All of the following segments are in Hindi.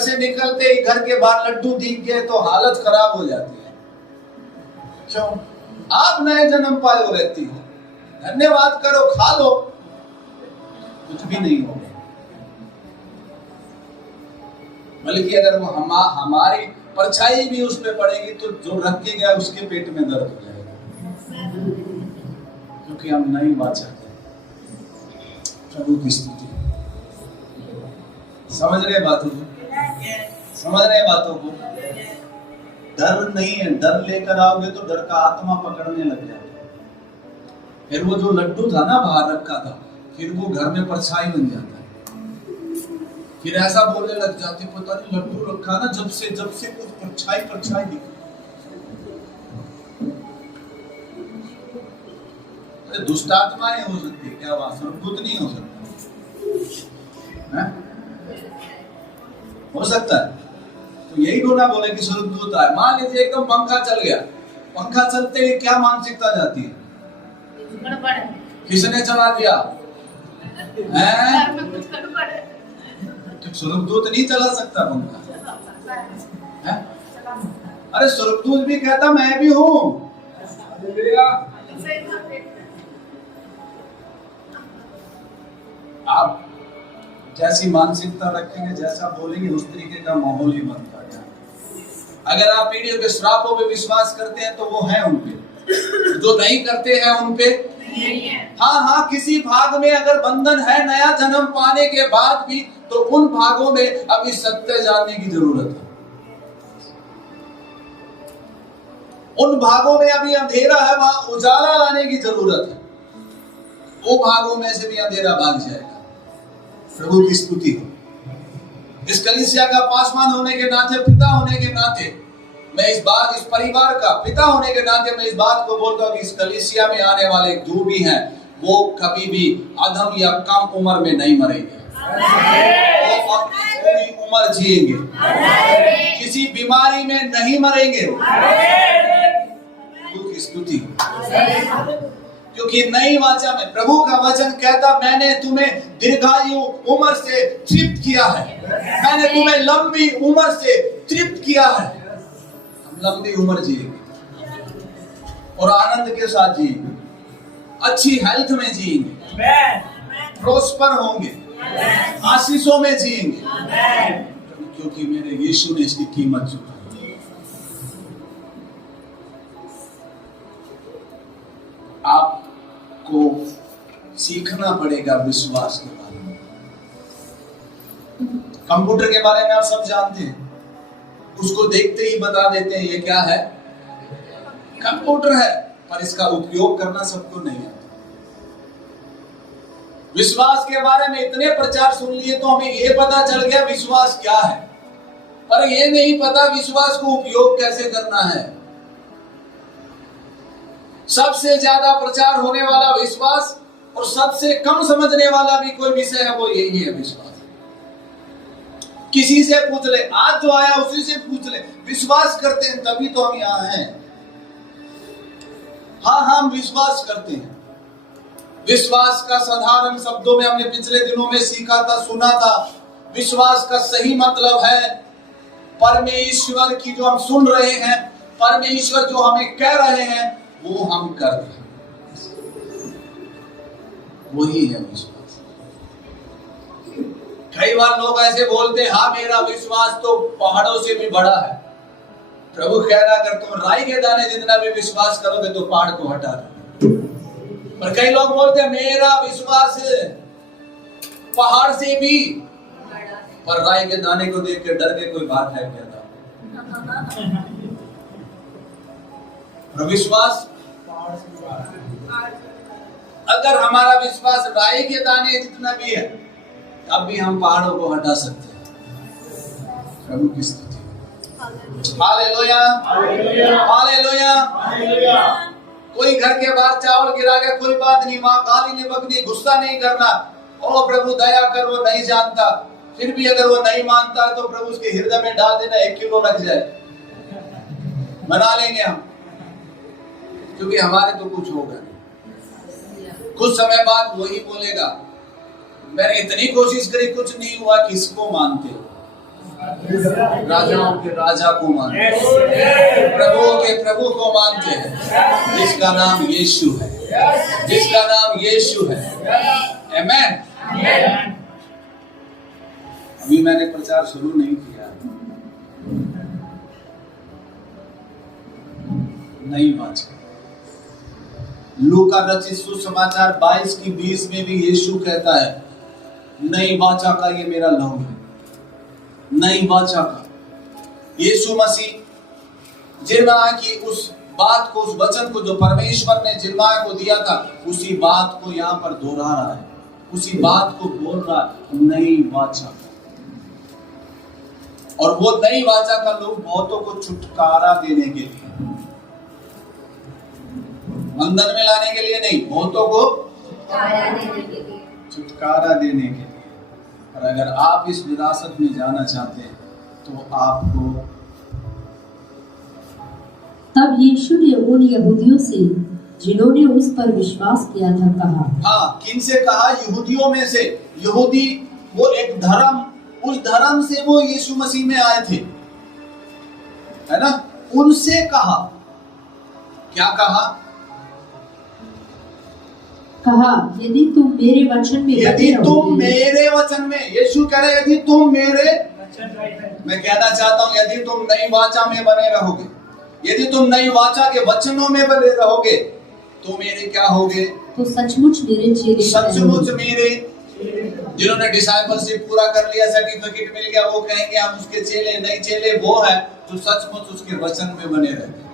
से निकलते ही घर के बाहर लड्डू दिख गए तो हालत खराब हो जाती है। क्यों? आप नए जन्म पाए हो व्यक्ति हो, धन्यवाद करो, खा लो, कुछ भी नहीं होगा। बल्कि अगर वो हमारी परछाई भी उस पे पड़ेगी तो जो रख के गया उसके पेट में दर्द हो जाएगा, क्योंकि हम नहीं वाचा है। प्रभु की स्तुति। समझ रहे बातों को? समझ रहे बातों को? डर नहीं है, डर लेकर आओगे तो डर का आत्मा पकड़ने लग जाएगा। फिर वो जो लड्डू था ना बाहर रखा था, फिर वो घर में परछाई बन जाता है। फिर ऐसा बोलने लग जाते, पता नहीं लड्डू रखा ना जब से कुछ परछाई दिखी। अरे दुष्ट आत्माएं हो सकती है क्या? वहां सर्वभूत नहीं हो सकता है? हो सकता है। तो यही को ना बोले कि स्वर्गदूत आए। मान लीजिए एकदम पंखा चल गया, पंखा चलते ही क्या मानसिकता जाती है? किसने चला दिया? स्वर्गदूत नहीं चला सकता पंखा। अरे स्वर्गदूत भी कहता मैं भी हूं। आप जैसी मानसिकता रखेंगे, जैसा बोलेंगे, उस तरीके का माहौल ही बनता है। अगर आप पीढ़ियों के श्रापों पे विश्वास करते हैं तो वो है उन पे, जो नहीं करते हैं उन पे नहीं है। हाँ, किसी भाग में अगर बंधन है नया जन्म पाने के बाद भी, तो उन भागों में अभी सत्य जानने की जरूरत है। उन भागों में अभी अंधेरा है, वहां उजाला लाने की जरूरत है। वो भागों में से भी अंधेरा भाग जाएगा। प्रभु की स्तुति हो। इस कलीसिया का पासवान होने के नाते, पिता होने के नाते, मैं इस परिवार का पिता होने के नाते मैं इस बात को बोलता हूँ कि इस कलीसिया में आने वाले जो भी हैं, वो कभी भी अधम या कम उम्र में नहीं मरेंगे। वो अपनी पूरी उम्र जिएंगे, किसी बीमारी में नहीं मरेंगे। प्रभु की स्तुति। क्योंकि नई वाचा में प्रभु का वचन कहता, मैंने तुम्हें दीर्घायु उम्र से तृप्त किया है, मैंने तुम्हें लंबी उम्र से तृप्त किया है। हम लंबी उम्र जिएंगे और आनंद के साथ जिएंगे, अच्छी हेल्थ में जिएंगे, प्रोस्पर होंगे, आशीषों में जिएंगे, क्योंकि मेरे यीशु ने इसकी कीमत चुकाई। आपको सीखना पड़ेगा विश्वास के बारे में। कंप्यूटर के बारे में आप सब जानते हैं, उसको देखते ही बता देते हैं ये क्या है, कंप्यूटर है, पर इसका उपयोग करना सबको नहीं आता। विश्वास के बारे में इतने प्रचार सुन लिए तो हमें ये पता चल गया विश्वास क्या है, पर ये नहीं पता विश्वास को उपयोग कैसे करना है। सबसे ज्यादा प्रचार होने वाला विश्वास और सबसे कम समझने वाला भी कोई विषय है, वो यही है विश्वास। किसी से पूछ ले, आज जो आया उसी से पूछ ले, विश्वास करते हैं तभी तो हम यहां हैं। हाँ, हम विश्वास करते हैं। विश्वास का साधारण शब्दों में हमने पिछले दिनों में सीखा था, सुना था। विश्वास का सही मतलब है परमेश्वर की जो हम सुन रहे हैं, परमेश्वर जो हमें कह रहे हैं वो हम कर रहे हैं, वही है विश्वास। कई बार लोग ऐसे बोलते हैं, हाँ मेरा विश्वास तो पहाड़ों से भी बड़ा है। प्रभु कह रहा, अगर तुम राई के दाने जितना भी विश्वास करोगे तो पहाड़ को हटा दो। पर कई लोग बोलते हैं मेरा विश्वास पहाड़ से भी, पर राई के दाने को देख के डर के कोई बाहर फेंक देता। विश्वास, अगर हमारा विश्वास राई के दाने जितना भी है, तब भी हम पहाड़ों को हटा सकते हैं। प्रभु की स्तुति। Hallelujah, hallelujah, hallelujah. कोई घर के बाहर चावल गिरा गया, कोई बात नहीं, वहां गाली नहीं बकनी, गुस्सा नहीं करना। ओ प्रभु दया कर, वो नहीं जानता। फिर भी अगर वो नहीं मानता तो प्रभु उसके हृदय में डाल देना, 1 किलो रख जाए, बना लेंगे हम, क्योंकि हमारे तो कुछ होगा नहीं। कुछ समय बाद वही बोलेगा, मैंने इतनी कोशिश करी, कुछ नहीं हुआ, किसको मानते हो? राजाओं के राजा को मानते हैं, प्रभुओं के प्रभु को मानते हैं, जिसका नाम यीशु है, जिसका नाम यीशु है। आमेन। अभी मैंने प्रचार शुरू नहीं किया। नई वाचा, लूका रचित सुसमाचार 22 की 20 में भी यीशु कहता है, नई वाचा का ये मेरा लहू है। नई वाचा का यीशु मसीह जिरमाया की उस बात को, उस वचन को जो परमेश्वर ने जिरमाया को दिया था, उसी बात को यहाँ पर दोहरा रहा है, उसी बात को बोल रहा है, नई वाचा। और वो नई वाचा का लोग बहुतों को छुटकारा देने के लिए, बंधन में लाने के लिए नहीं, बहुतों को छुटकारा देने के लिए। और अगर आप इस विरासत में जाना चाहते हैं तो आपको, तब यीशु ने उन यहूदियों से जिन्होंने उस पर विश्वास किया था कहा। हाँ, किन से कहा? यहूदियों में से। यहूदी वो एक धर्म, उस धर्म से वो यीशु मसीह में आए थे, है ना? उनसे कहा, क्या कहा? कहा, यदि तुम मेरे वचन में, यदि तुम मेरे वचन में, यीशु कह रहे यदि तुम मेरे, मैं कहना चाहता हूं यदि तुम नई वाचा में बने रहोगे, यदि तुम नई वाचा के वचनों में बने रहोगे, तो मेरे क्या होगे? तो सचमुच मेरे चेले, सचमुच मेरे। जिन्होंने डिसाइपलशिप पूरा कर लिया, सर्टिफिकेट मिल गया, वो कहेंगे हम उसके चेले। नई चेले वो है जो सचमुच उसके वचन में बने रहते।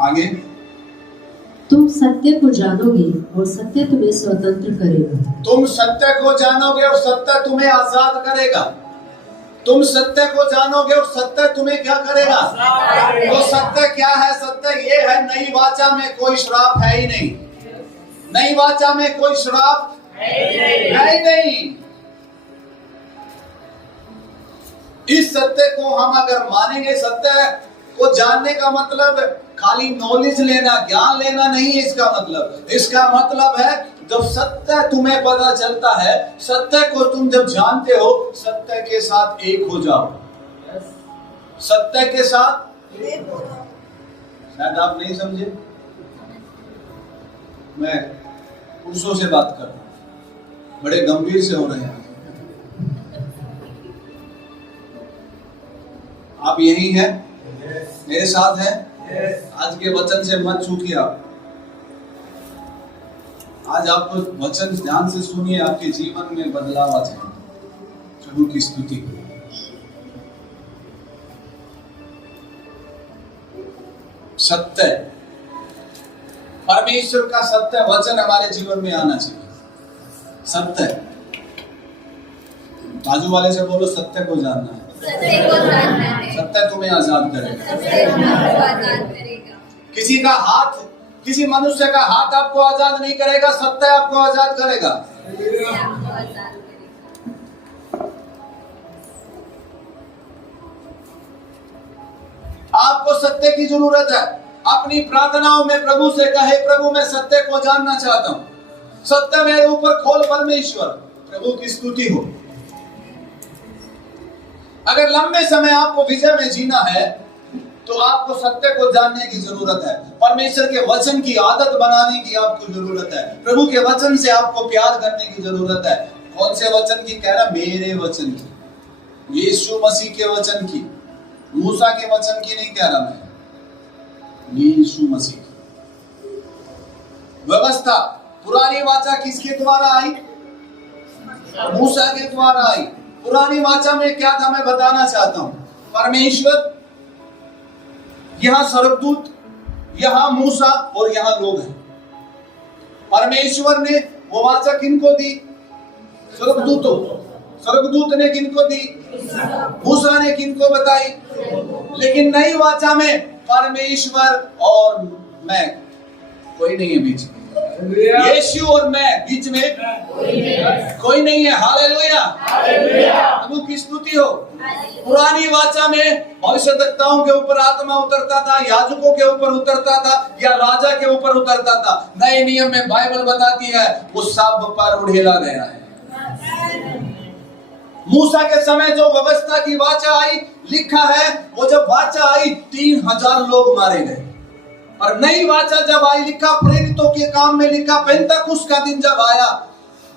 आगे, तुम सत्य को जानोगे और सत्य तुम्हें स्वतंत्र करेगा। तुम सत्य को जानोगे और सत्य तुम्हें आजाद करेगा। तुम सत्य को जानोगे और सत्य तुम्हें क्या करेगा? वो सत्य क्या है? सत्य ये है, नई वाचा में कोई श्राप है ही नहीं। नई वाचा में कोई श्राप है ही नहीं। इस सत्य को हम अगर मानेंगे, सत्य को जानने का मतलब खाली नॉलेज लेना, ज्ञान लेना नहीं है इसका मतलब। इसका मतलब है जब सत्य तुम्हें पता चलता है, सत्य को तुम जब जानते हो, सत्य के साथ एक हो जाओ। सत्य के साथ एक हो जाओ। शायद आप नहीं समझे, मैं पुरुषों से बात कर रहा हूं, बड़े गंभीर से हो रहे हैं। आप यही हैं, मेरे साथ हैं। आज के वचन से मत चूकिए आप। आज आपको वचन ध्यान से सुनिए, आपके जीवन में बदलाव आ जाए। प्रभु की स्तुति। सत्य, परमेश्वर का सत्य वचन हमारे जीवन में आना चाहिए। सत्य, बाजू वाले से बोलो, सत्य को जानना है। सत्य तुम्हें आजाद करेगा। किसी का हाथ, किसी मनुष्य का हाथ आपको आजाद नहीं करेगा, सत्य आपको आजाद करेगा। आपको सत्य की जरूरत है। अपनी प्रार्थनाओं में प्रभु से कहे, प्रभु मैं सत्य को जानना चाहता हूं, सत्य मेरे ऊपर खोल परमेश्वर। प्रभु की स्तुति हो। अगर लंबे समय आपको विजय में जीना है तो आपको सत्य को जानने की जरूरत है। परमेश्वर के वचन की आदत बनाने की आपको जरूरत है। प्रभु के वचन से आपको प्यार करने की जरूरत है। कौन से वचन की कह रहा? मेरे वचन की, यीशु मसीह के वचन की, मूसा के वचन की नहीं कह रहा मैं, यीशु मसीह की व्यवस्था। पुरानी वाचा किसके द्वारा आई? मूसा के द्वारा आई। पुरानी वाचा में क्या था मैं बताना चाहता हूं। परमेश्वर, यहां स्वर्गदूत, यहां मूसा और यहां लोग हैं। परमेश्वर ने वो वाचा किनको दी? स्वर्गदूतों। स्वर्गदूत ने किनको दी? मूसा ने किनको बताई? लेकिन नई वाचा में परमेश्वर और मैं, कोई नहीं है बीच में। यीशु और मैं, बीच में कोई नहीं है। हालेलुया, प्रभु की स्तुति हो। पुरानी वाचा में भविष्यद्वक्ताओं के ऊपर आत्मा उतरता था, याजकों के ऊपर उतरता था, या राजा के ऊपर उतरता था। नए नियम में बाइबल बताती है वो सब पर उड़ेला गया है। मूसा के समय जो व्यवस्था की वाचा आई, लिखा है वो जब वाचा आई 3000 लोग मारे गए। और नई वाचा जब आई, लिखा प्रेरितों के काम में लिखा, पेंतकुस्त का दिन जब आया,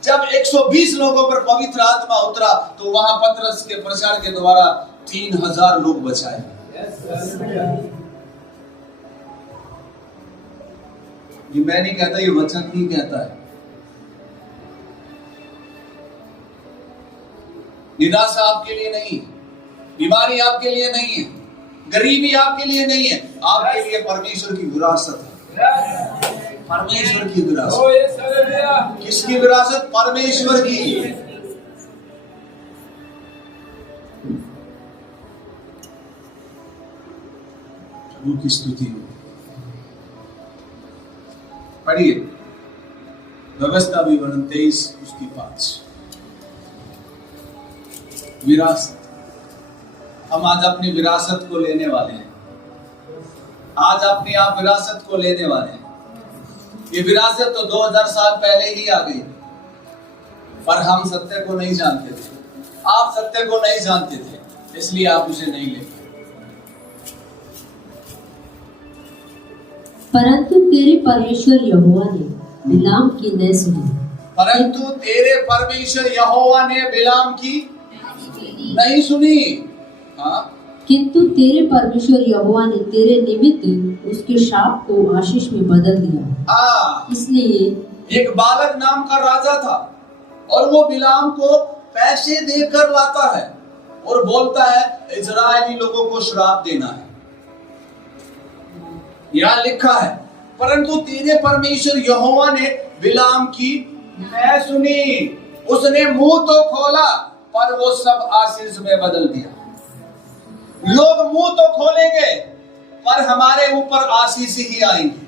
जब 120 लोगों पर पवित्र आत्मा उतरा, तो वहां पतरस के प्रचार के द्वारा 3000 लोग बचाए। ये मैं नहीं कहता, ये वचन नहीं कहता है। निराशा आपके लिए नहीं, बीमारी आपके लिए नहीं है, गरीबी आपके लिए नहीं है, आपके लिए परमेश्वर की विरासत है। परमेश्वर की विरासत। किसकी विरासत? परमेश्वर की। प्रभु की स्तुति हो। पढ़िए व्यवस्था विवरण 23 उसकी 5। विरासत। हम आज अपनी विरासत को लेने वाले हैं। आज अपनी आप विरासत को लेने वाले हैं। ये विरासत तो 2000 साल पहले ही आ गई, पर हम सत्य को नहीं जानते थे। आप सत्य को नहीं जानते थे, इसलिए आप उसे नहीं लेते। परंतु तेरे परमेश्वर यहोवा ने बिलाम की न सुनी। परंतु तेरे परमेश्वर यहोवा ने बिलाम की नहीं सुनी। हाँ, किंतु तेरे परमेश्वर यहोवा ने तेरे निमित्त उसके शाप को आशीष में बदल दिया। हाँ, इसलिए एक बालक नाम का राजा था और वो बिलाम को पैसे देकर लाता है और बोलता है इजरायली लोगों को श्राप देना है। यहां लिखा है, परंतु तेरे परमेश्वर यहोवा ने बिलाम की न सुनी। उसने मुंह तो खोला, पर वो सब आशीष में बदल दिया। लोग मुंह तो खोलेंगे, पर हमारे ऊपर आशीष ही आएंगी।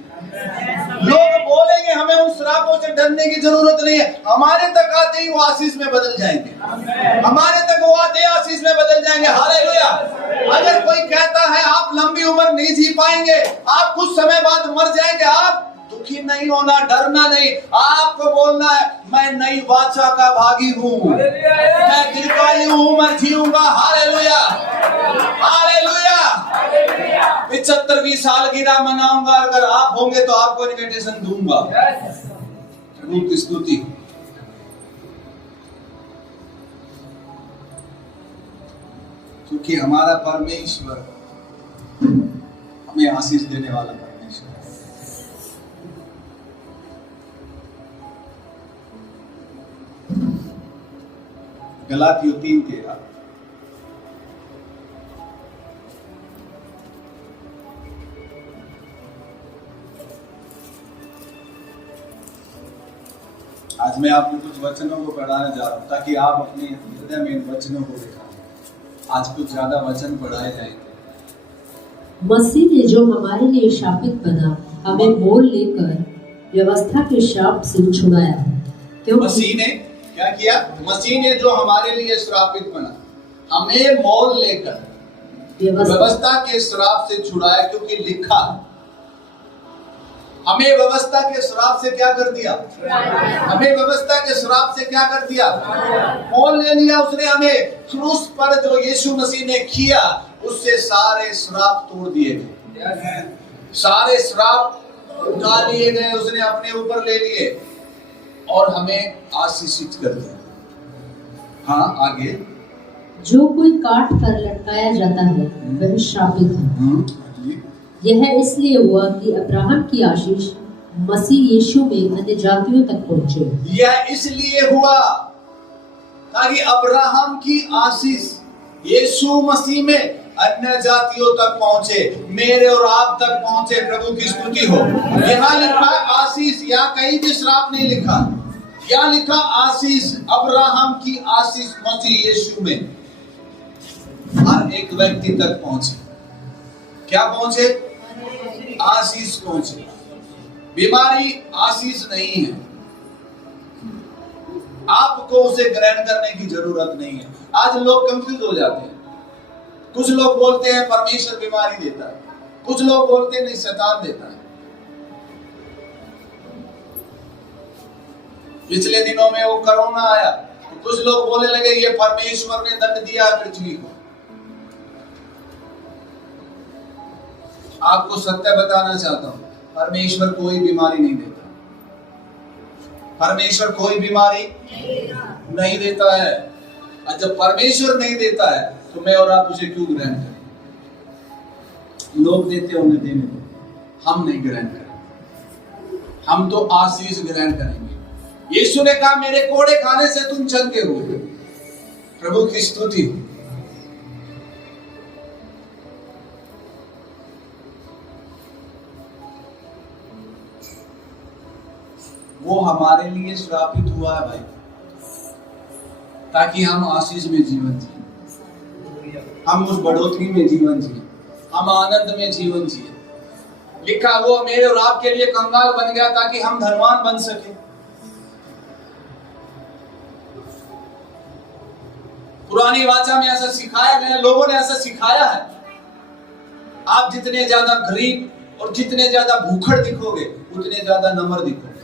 लोग बोलेंगे हमें उन श्रापों से डरने की जरूरत नहीं है, हमारे तक आते ही वो आशीष में बदल जाएंगे। हमारे तक वो आते आशीष में बदल जाएंगे। हालेलुया। अगर कोई कहता है आप लंबी उम्र नहीं जी पाएंगे, आप कुछ समय बाद मर जाएंगे, आप दुखी नहीं होना, डरना नहीं। आपको बोलना है मैं नई वाचा का भागी हूँ, मैं दीर्घायु हूँ, मैं जीऊंगा। Hallelujah, hallelujah. 75वीं सालगिरह मनाऊंगा, अगर आप होंगे तो आपको इनविटेशन दूंगा। प्रभु की स्तुति। क्योंकि हमारा परमेश्वर हमें आशीष देने वाला परमेश्वर है। गलातियों 3:13। आज मैं आपको कुछ वचनों को पढ़ाने जा रहा हूं ताकि आप अपने हृदय में इन वचनों को दिखाएं। आज कुछ ज्यादा वचन पढ़ाए जाएंगे। मसीह ने जो हमारे लिए शापित बना, हमें मोल लेकर व्यवस्था के शाप से छुड़ाया। मसीह ने क्या किया? मसीह ने जो हमारे लिए श्रापित बना, हमें मोल लेकर व्यवस्था के श्राप से छुड़ाया। क्योंकि लिखा, हमें व्यवस्था के श्राप से क्या कर दिया? हमें व्यवस्था के श्राप से क्या कर दिया? मोल ले लिया उसने हमें। क्रूस पर जो यीशु मसीह ने किया, उससे सारे श्राप तोड़ दिए गए, सारे श्राप उठा लिए गए, उसने अपने ऊपर ले लिए और हमें आशीषित कर दिया। हाँ, आगे। जो कोई काट कर लटकाया जाता है वह श्रापित है। यह इसलिए हुआ कि अब्राहम की आशीष मसीह यीशु में अन्य जातियों तक पहुंचे। यह इसलिए हुआ ताकि अब्राहम की आशीष यीशु मसीह में अन्य जातियों तक पहुंचे, मेरे और आप तक पहुंचे। प्रभु की स्तुति हो। यहाँ लिखा आशीष, यहाँ कहीं भी श्राप नहीं लिखा। यहाँ लिखा आशीष, अब्राहम की आशीष मसीह यीशु में हर एक व्यक्ति तक पहुंचे। क्या पहुंचे? आशीष पहुंचे। बीमारी आशीष नहीं है, आपको उसे ग्रहण करने की जरूरत नहीं है। आज लोग कंफ्यूज हो जाते हैं। कुछ लोग बोलते हैं परमेश्वर बीमारी देता है, कुछ लोग बोलते हैं नहीं शैतान देता है। पिछले दिनों में वो कोरोना आया, तो कुछ लोग बोलने लगे ये परमेश्वर ने दंड दिया पृथ्वी को। आपको सत्य बताना चाहता हूं, परमेश्वर कोई बीमारी नहीं देता। परमेश्वर कोई बीमारी नहीं देता है। और जब परमेश्वर नहीं देता है तो मैं और आप उसे क्यों ग्रहण करें? लोग देते होंगे, देने दो, हम नहीं ग्रहण करेंगे। हम तो आशीष ग्रहण करेंगे। यीशु ने कहा मेरे कोड़े खाने से तुम चंगे हो। प्रभु की स्तुति। वो हमारे लिए श्रापित हुआ है भाई, ताकि हम आशीष में जीवन जिए, हम उस बढ़ोतरी में जीवन जिए, हम आनंद में जीवन जिए। लिखा वो मेरे और आपके लिए कंगाल बन गया ताकि हम धनवान बन सके। पुरानी वाचा में ऐसा सिखाया गया, लोगों ने ऐसा सिखाया है। आप जितने ज्यादा गरीब और जितने ज्यादा भूखड़ दिखोगे उतने ज्यादा नम्र दिखोगे।